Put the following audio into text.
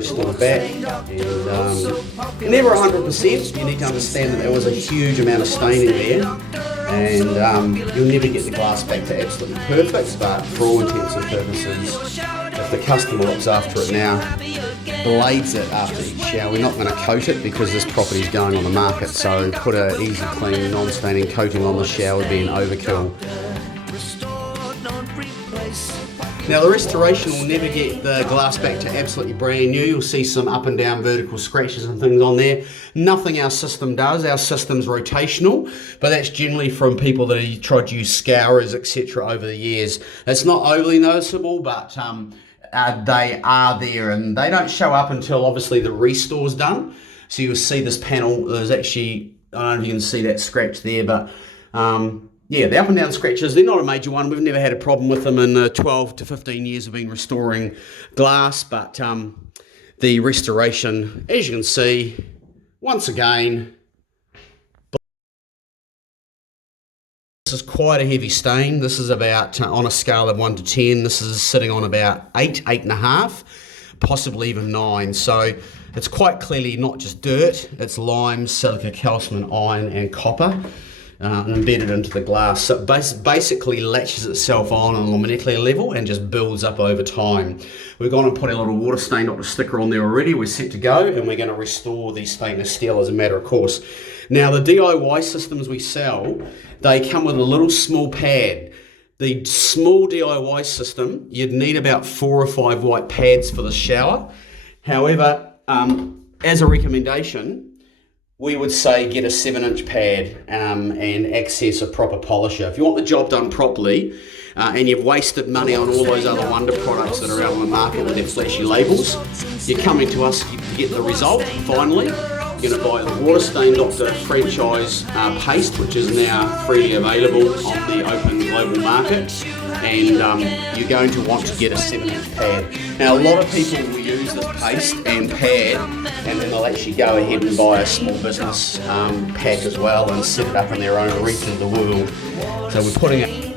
Still back, and never 100%. You need to understand that there was a huge amount of staining there, and you'll never get the glass back to absolutely perfect, but for all intents and purposes, if the customer looks after it now, blades it after each shower. We're not going to coat it because this property is going on the market, so put an easy clean non-staining coating on the shower would be an overkill. Now the restoration will never get the glass back to absolutely brand new. You'll see some up and down vertical scratches and things on there. Nothing our system does. Our system's rotational, but that's generally from people that have tried to use scourers, etc. over the years. It's not overly noticeable, but they are there, and they don't show up until obviously the restore's done. So you'll see this panel, there's actually, I don't know if you can see that scratch there, but yeah, the up and down scratches, they're not a major one. We've never had a problem with them in the 12 to 15 years we've been restoring glass, but the restoration, as you can see, once again, this is quite a heavy stain. This is about, on a scale of 1 to 10, this is sitting on about 8, 8.5, possibly even 9. So it's quite clearly not just dirt, it's lime, silica, calcium, iron and copper. Embedded into the glass. So it basically latches itself on a molecular level and just builds up over time. We're going to put a little water stain dot sticker on there already. We're set to go, and we're going to restore the stainless steel as a matter of course. Now the DIY systems we sell, they come with a little small pad. The small DIY system, you'd need about 4 or 5 white pads for the shower. However, as a recommendation, we would say get a 7-inch pad and access a proper polisher. If you want the job done properly and you've wasted money on all those other wonder products that are out on the market with their flashy labels, you're coming to us to get the result finally. You're going to buy the Water Stain Doctor franchise paste, which is now freely available on the open global market, and you're going to want to get a 7-inch pad. Now a lot of people will use this paste and pad, and then they'll actually go ahead and buy a small business pack as well and set it up in their own region of the world. So we're putting it